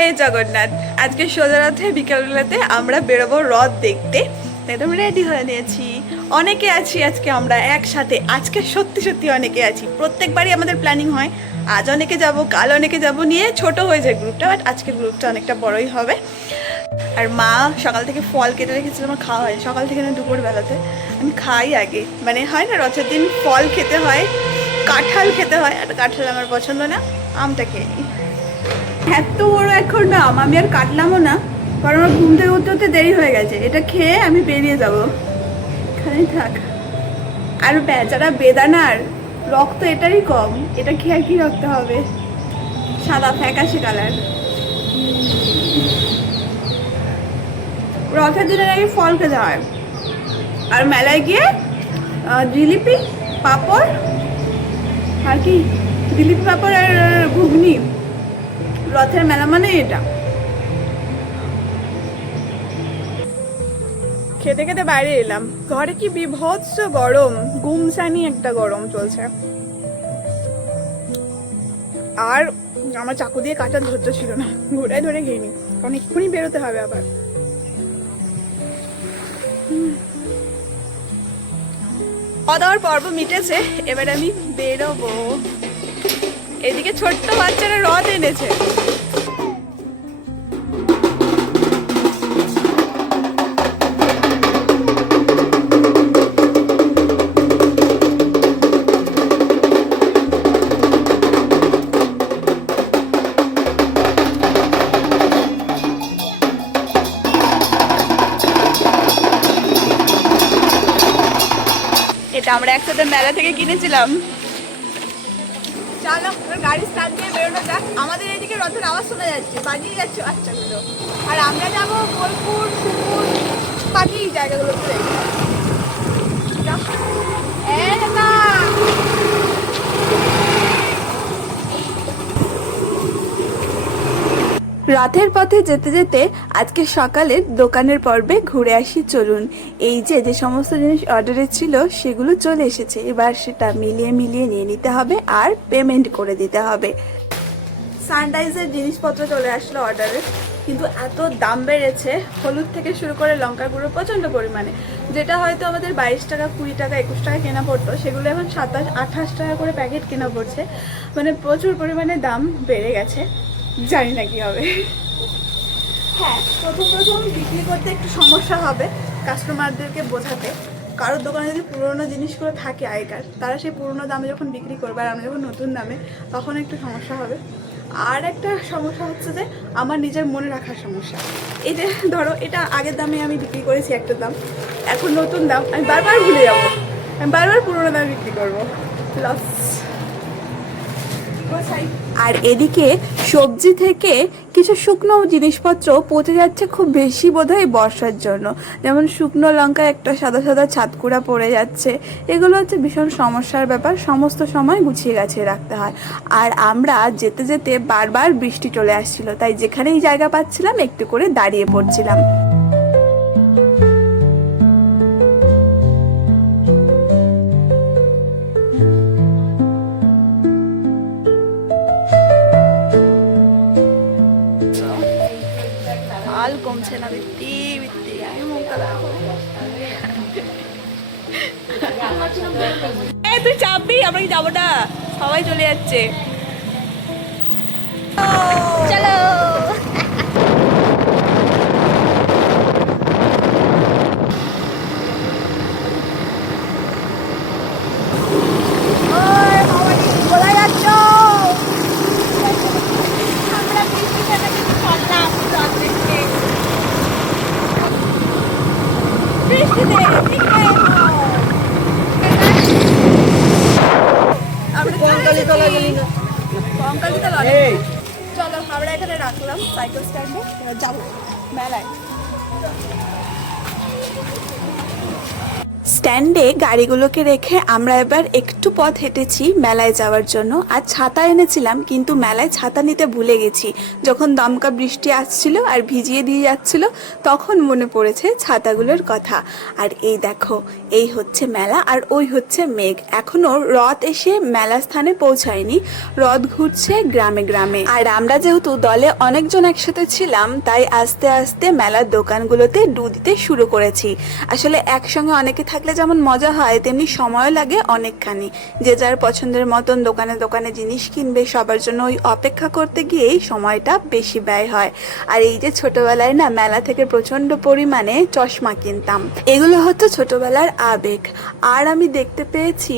জয় জগন্নাথ। আজকে সোজা রথে বিকেলবেলাতে আমরা বেরোবো রথ দেখতে। একদম রেডি হয়ে নিয়েছি, অনেকে আছি আজকে আমরা একসাথে। আজকে সত্যি সত্যি অনেকে আছি, প্রত্যেকবারই আমাদের প্ল্যানিং হয় আজ অনেকে যাব কাল অনেকে যাব নিয়ে ছোট হয়ে যায় গ্রুপটা, বাট আজকে গ্রুপটা অনেকটা বড়ই হবে। আর মা সকাল থেকে ফল কেটে রেখেছিল, আমার খাওয়া হয় সকাল থেকে না দুপুর বেলাতে। আমি খাই আগে, মানে হয় না রথের দিন ফল খেতে হয়, কাঁঠাল খেতে হয়, আর কাঁঠাল আমার পছন্দ না, আমটা খেয়ে নিই। এত বড় এখন না আম আমি আর কাটলামও না, কারণ আমার ঘুম থেকে উঠতে উঠতে দেরি হয়ে গেছে। এটা খেয়ে আমি বেরিয়ে যাব, এখানেই থাক। আর বেচারা বেদানার রক্ত এটারই কম, এটা খেয়ে কি রক্ত হবে, সাদা ফ্যাকাশে কালার। রথের দিনের আগে ফল খেতে হয়, আর মেলায় গিয়ে জিলিপি পাঁপড়, আর কি জিলিপি পাঁপড় আর ঘুগনি। রথের মেলা মানে এটা। খেতে খেতে বাইরে এলাম, ঘরে কি বিভৎস গরম, গুমসানি একটা গরম চলছে। আর আমার চাকু দিয়ে কাটার ধৈর্য ছিল না, ঘোড়ায় ধরে খেয়ে নি, কারণ এক্ষুনি বেরোতে হবে আবার। খাওয়া পর্ব মিটেছে, এবার আমি বেরোবো। এদিকে ছোট্ট বাচ্চারা রথ এনেছে। এটা আমরা একসাথে মেলা থেকে কিনেছিলাম। চলো গাড়ি স্টার্ট দিয়ে বেরোনো যাক। আমাদের এদিকে রথের আওয়াজ শোনা যাচ্ছে, বাজিয়ে যাচ্ছে বাচ্চাগুলো। আর আমরা যাবো বোলপুর, সুপুর, বাকি জায়গাগুলোতে। রাতের পথে যেতে যেতে আজকে সকালের দোকানের পর্বে ঘুরে আসি চলুন। এই যে যে সমস্ত জিনিস অর্ডারে ছিল সেগুলো চলে এসেছে, এবার সেটা মিলিয়ে মিলিয়ে নিয়ে নিতে হবে আর পেমেন্ট করে দিতে হবে। সানরাইজের জিনিসপত্র চলে আসলো অর্ডারে, কিন্তু এত দাম বেড়েছে, হলুদ থেকে শুরু করে লঙ্কার গুঁড়ো প্রচণ্ড পরিমাণে। যেটা হয়তো আমাদের 22 টাকা 20 টাকা 21 টাকা কেনা পড়তো, সেগুলো এখন 27-28 টাকা করে প্যাকেট কেনা পড়ছে। মানে প্রচুর পরিমাণে দাম বেড়ে গেছে, জানি না কি হবে। হ্যাঁ, প্রথম বিক্রি করতে একটু সমস্যা হবে কাস্টমারদেরকে বোঝাতে। কারোর দোকানে যদি পুরোনো জিনিসগুলো থাকে আগেকার, তারা সেই পুরোনো দামে যখন বিক্রি করবে আর আমরা যখন নতুন দামে, তখন একটু সমস্যা হবে। আর একটা সমস্যা হচ্ছে যে আমার নিজের মনে রাখার সমস্যা। এই যে ধরো এটা আগের দামে আমি বিক্রি করেছি একটা দাম, এখন নতুন দাম আমি বারবার ভুলে যাবো, আমি বারবার পুরোনো দামে বিক্রি করবো, লস। আর এদিকে সবজি থেকে কিছু শুকনো জিনিসপত্র পচে যাচ্ছে খুব বেশি, বোধহয় বর্ষার জন্য। যেমন শুকনো লঙ্কা একটা সাদা সাদা ছাতকুড়া পড়ে যাচ্ছে, এগুলো হচ্ছে ভীষণ সমস্যার ব্যাপার, সমস্ত সময় গুছিয়ে গাছিয়ে রাখতে হয়। আর আমরা যেতে যেতে বারবার বৃষ্টি চলে আসছিল, তাই যেখানেই জায়গা পাচ্ছিলাম একটু করে দাঁড়িয়ে পড়ছিলাম। হাল কমছে না, বৃত্তি বৃত্তি তুই চাপবি, আমরা কি যাবো না, সবাই চলে যাচ্ছে। চলো চলো আমরা এখানে রাখলাম সাইকেল স্ট্যান্ডে, যাবো মেলায়। স্ট্যান্ডে গাড়িগুলোকে রেখে আমরা এবার একটু পথ হেঁটেছি মেলায় যাওয়ার জন্য। আর ছাতা এনেছিলাম, কিন্তু মেলায় ছাতা নিতে ভুলে গেছি। যখন দমকা বৃষ্টি আসছিল আর ভিজিয়ে দিয়ে যাচ্ছিল, তখন মনে পড়েছে ছাতাগুলোর কথা। আর এই দেখো, এই হচ্ছে মেলা আর ওই হচ্ছে মেঘ। এখনো রথ এসে মেলা স্থানে পৌঁছায়নি, রথ ঘুরছে গ্রামে গ্রামে। আর আমরা যেহেতু দলে অনেকজন একসাথে ছিলাম, তাই আস্তে আস্তে মেলার দোকানগুলোতে ডু দিতে শুরু করেছি। আসলে একসঙ্গে অনেকে থাকলে যেমন মজা হয়, তেমনি সময়ও লাগে অনেকখানি। যে যার পছন্দের মতন দোকানে দোকানে জিনিস কিনবে, সবার জন্য ওই অপেক্ষা করতে গিয়েই সময়টা বেশি ব্যয় হয়। আর এই যে ছোটবেলায় না মেলা থেকে প্রচন্ড পরিমাণে চশমা কিনতাম, এগুলো হচ্ছে ছোটবেলার আবেগ। আর আমি দেখতে পেয়েছি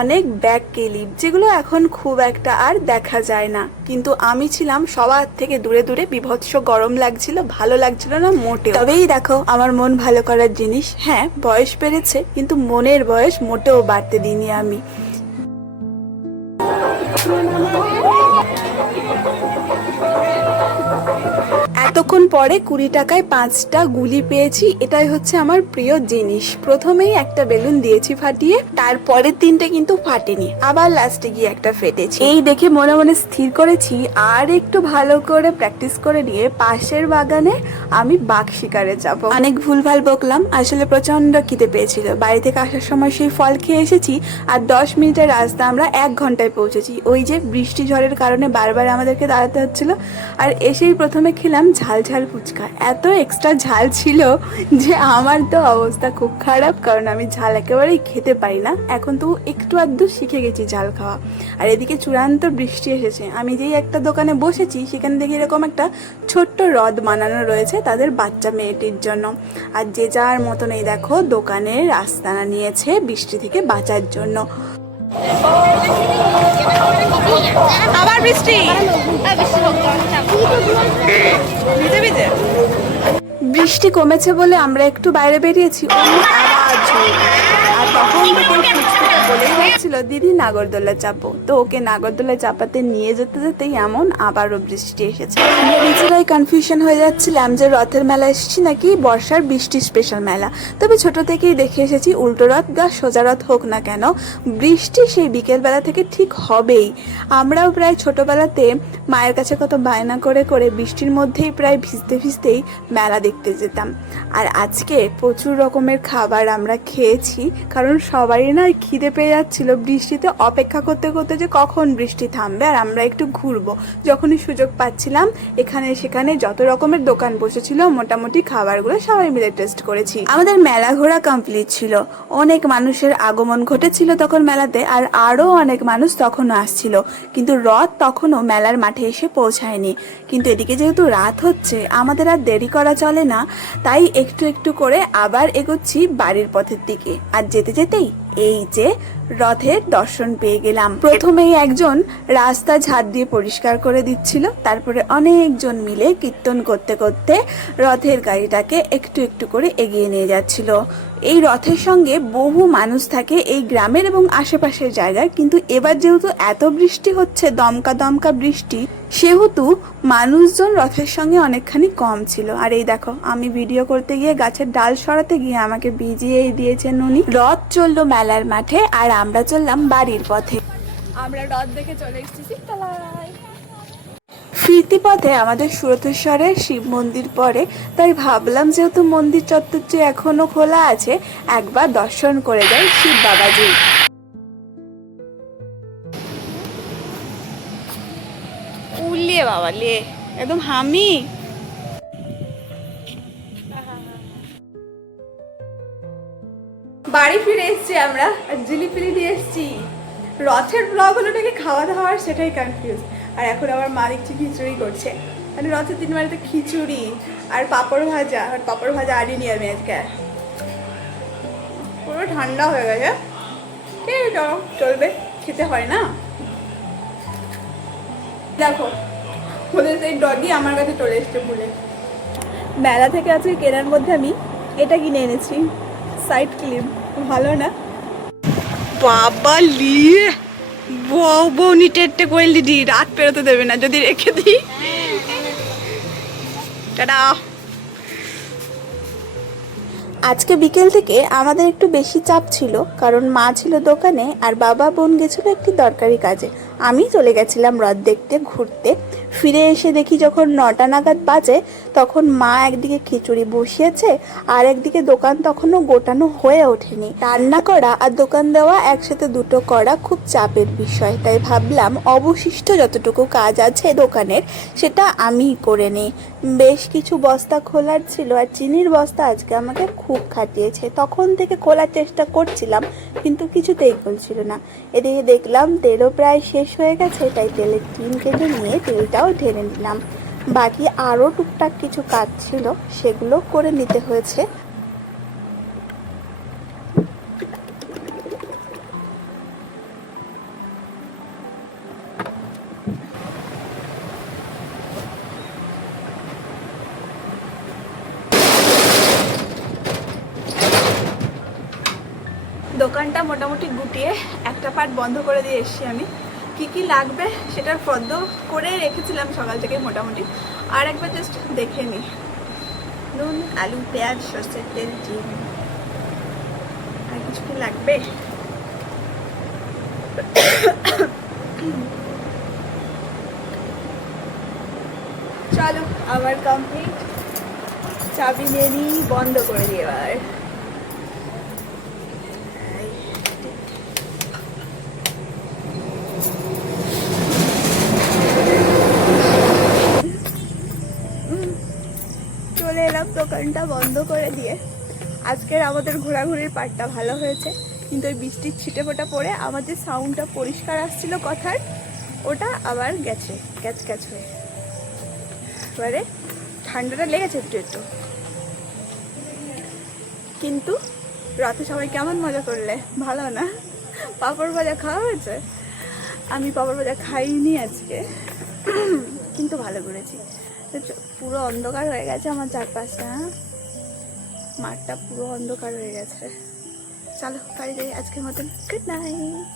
অনেক ব্যাগ ক্লিপ, যেগুলো এখন খুব একটা আর দেখা যায় না, কিন্তু আমি ছিলাম সবার থেকে দূরে দূরে। বিভৎস গরম লাগছিল, ভালো লাগছিল না মোটেও। তবেই দেখো আমার মন ভালো করার জিনিস, হ্যাঁ বয়স বেড়েছে, কিন্তু মনের বয়স মোটেও বাড়তে দিইনি আমি। এতক্ষণ পরে 20 টাকায় 5টা গুলি পেয়েছি, এটাই হচ্ছে আমার প্রিয় জিনিস। প্রথমেই একটা বেলুন দিয়েছি ফাটিয়ে, তারপরে 3টে কিন্তু ফাটেনি, আবার লাস্টে গিয়ে একটা ফেটেছি। এই দেখে মনে মনে স্থির করেছি আর একটু ভালো করে প্র্যাকটিস করে নিয়ে পাশের বাগানে আমি বাঘ শিকারে যাব। অনেক ভুলভাল বকলাম, আসলে প্রচন্ড খিদে পেয়েছিল। বাড়ি থেকে আসার সময় সেই ফল খেয়ে এসেছি, আর 10 মিনিটের রাস্তা আমরা 1 ঘন্টায় পৌঁছেছি। ওই যে বৃষ্টি ঝড়ের কারণে বারবার আমাদেরকে দাঁড়াতে হচ্ছিল। আর এসেই প্রথমে খেলাম ঝাল ঝাল ফুচকা। এত এক্সট্রা ঝাল ছিল যে আমার তো অবস্থা খুব খারাপ, কারণ আমি ঝাল একেবারেই খেতে পারি না। এখন তো একটু আধটু শিখে গেছি ঝাল খাওয়া। আর এদিকে চূড়ান্ত বৃষ্টি এসেছে। আমি যেই একটা দোকানে বসেছি, সেখানে দেখি এরকম একটা ছোট্ট হ্রদ বানানো রয়েছে তাদের বাচ্চা মেয়েটির জন্য। আর যে যার মতন এই দেখো দোকানের আস্তানা নিয়েছে বৃষ্টি থেকে বাঁচার জন্য। আবার বৃষ্টি, বৃষ্টি কমেছে বলে আমরা একটু বাইরে বেরিয়েছি, আবার ঝড়। আর তখন বলেই হচ্ছিল দিদি নাগরদোলা চাপো, তো ওকে নাগরদোলা চাপাতে নিয়ে যেতে যেতেই এমন আবারও বৃষ্টি এসেছে। আমরা নিজেরাই কনফিউশন হয়ে যাচ্ছিলাম যে রথের মেলা এসেছি নাকি বর্ষার বৃষ্টি স্পেশাল মেলা। তবে ছোট থেকেই দেখে এসেছি উল্টো রথ বা সোজা রথ হোক না কেন, বৃষ্টি সেই বিকেলবেলা থেকে ঠিক হবেই। আমরাও প্রায় ছোটবেলাতে মায়ের কাছে কত বায়না করে করে বৃষ্টির মধ্যেই প্রায় ভিজতে ভিজতেই মেলা দেখতে যেতাম। আর আজকে প্রচুর রকমের খাবার আমরা খেয়েছি, কারণ সবারই না খিদে পেয়ে যাচ্ছিল বৃষ্টিতে অপেক্ষা করতে করতে যে কখন বৃষ্টি থামবে আর আমরা একটু ঘুরবো। যখনই সুযোগ পাচ্ছিলাম এখানে সেখানে যত রকমের দোকান বসেছিল, মোটামুটি খাবারগুলো সবাই মিলে টেস্ট করেছি। আমাদের মেলা ঘোরা কমপ্লিট ছিল, অনেক মানুষের আগমন ঘটেছিল তখন মেলাতে, আর আরো অনেক মানুষ তখনও আসছিল, কিন্তু রথ তখনও মেলার মাঠে এসে পৌঁছায়নি। কিন্তু এদিকে যেহেতু রাত হচ্ছে, আমাদের আর দেরি করা চলে না, তাই একটু একটু করে আবার এগোচ্ছি বাড়ির পথের দিকে। আর যেতে যেতেই এই যে রথের দর্শন পেয়ে গেলাম। প্রথমেই একজন রাস্তা ঝাড় দিয়ে পরিষ্কার করে দিচ্ছিল, তারপরে অনেকজন মিলে কীর্তন করতে করতে রথের গাড়িটাকে একটু একটু করে এগিয়ে নিয়ে যাচ্ছিল। এই রথের সঙ্গে বহু মানুষ থাকে এই গ্রামের এবং আশেপাশের জায়গায়, কিন্তু এবার যেহেতু এত বৃষ্টি হচ্ছে, দমকা দমকা বৃষ্টি, সেহেতু মানুষজন রথের সঙ্গে অনেকখানি কম ছিল। আর এই দেখো আমি ভিডিও করতে গিয়ে গাছের ডাল সরাতে গিয়ে আমাকে ভিজিয়েই দিয়েছেন উনি। রথ চললো মেলার মাঠে আর আমরা চললাম বাড়ির পথে। আমরা রথ দেখে চলে এসেছি ফিরতি পথে আমাদের সুরতেশ্বরের শিব মন্দির পড়ে, তাই ভাবলাম যেহেতু মন্দির চত্বরটি এখনো খোলা আছে, একবার দর্শন করে যাই শিব বাবাজি। উলিয়ে বাবা লে, একদম হামি। বাড়ি ফিরে এসছি আমরা, আর জিলিপিলি দিয়ে এসছি। রথের ব্লগ হলো নাকি খাওয়া দাওয়ার, সেটাই কনফিউজ। আর এখন আমার মা দেখছি খিচুড়ি করছে, মানে রথের দিন বাড়িতে খিচুড়ি আর পাঁপড় ভাজা। আর পাঁপড় ভাজা আনিনি আমি আজকে, পুরো ঠান্ডা হয়ে গেছে। ঠিক আছে চলবে, খেতে হয় না। দেখো ওদের সেই ডগি আমার কাছে চলে এসছে ভুলে। মেলা থেকে আজকে কেনার মধ্যে আমি এটা কিনে এনেছি, সাইড ক্লিপ। ভালো না বাবা লিয়ে বউনি টেটে কইলি দি, রাত পেরোতে দেবে না যদি রেখে দিই। টাটা। আজকে বিকেল থেকে আমাদের একটু বেশি চাপ ছিল, কারণ মা ছিল দোকানে আর বাবা বোন গেছিল একটি দরকারি কাজে। আমি চলে গেছিলাম হ্রদ দেখতে ঘুরতে। ফিরে এসে দেখি যখন 9টা নাগাদ বাজে, তখন মা একদিকে খিচুড়ি বসিয়েছে আর একদিকে দোকান তখনও গোটানো হয়ে ওঠেনি। রান্না করা আর দোকান দেওয়া একসাথে দুটো করা খুব চাপের বিষয়, তাই ভাবলাম অবশিষ্ট যতটুকু কাজ আছে দোকানের সেটা আমিই করে নিই। বেশ কিছু বস্তা খোলার ছিল আর চিনির বস্তা আজকে আমাকে খুব খাটিয়েছে। তখন থেকে খোলার চেষ্টা করছিলাম কিন্তু কিছুতেই খুলছিল না। এদিকে দেখলাম তেলও প্রায় শেষ হয়ে গেছে, তাই তেলের টিন কেটে নিয়ে তেলটাও ঢেলে নিলাম। বাকি আরও টুকটাক কিছু কাজ ছিল, সেগুলো করে নিতে হয়েছে। দোকানটা মোটামুটি গুটিয়ে একটা পার্ট বন্ধ করে দিয়ে এসেছি আমি। কি কি লাগবে সেটার ফর্দ করে রেখেছিলাম সকাল থেকে মোটামুটি, আর একবার জাস্ট দেখে নিই। নুন, আলু, পেঁয়াজ, সরষের তেল, ডিম, আর কিছু কি লাগবে। চলো আমার কমপ্লিট, চাবি নিয়ে নিই, বন্ধ করে দিই এবার। চলে এলাম দোকানটা বন্ধ করে দিয়ে। আজকের আমাদের ঘোরাঘুরির পার্টটা ভালো হয়েছে, কিন্তু ওই বৃষ্টির ছিটে ফোটা পড়ে আমার যে সাউন্ডটা পরিষ্কার আসছিল কথার, ওটা আবার গেছে ক্যাচ ক্যাচ হয়ে। এবারে ঠান্ডাটা লেগেছে একটু একটু, কিন্তু রাতে সবাই কেমন মজা করলে ভালো না? পাঁপড় ভাজা খাওয়া হয়েছে? আমি পাঁপড় ভাজা খাইনি আজকে, কিন্তু ভালো করেছি। পুরো অন্ধকার হয়ে গেছে আমার চারপাশটা, মাঠটা পুরো অন্ধকার হয়ে গেছে। চলো বাড়ি যাই আজকের মতন, গুড নাইট।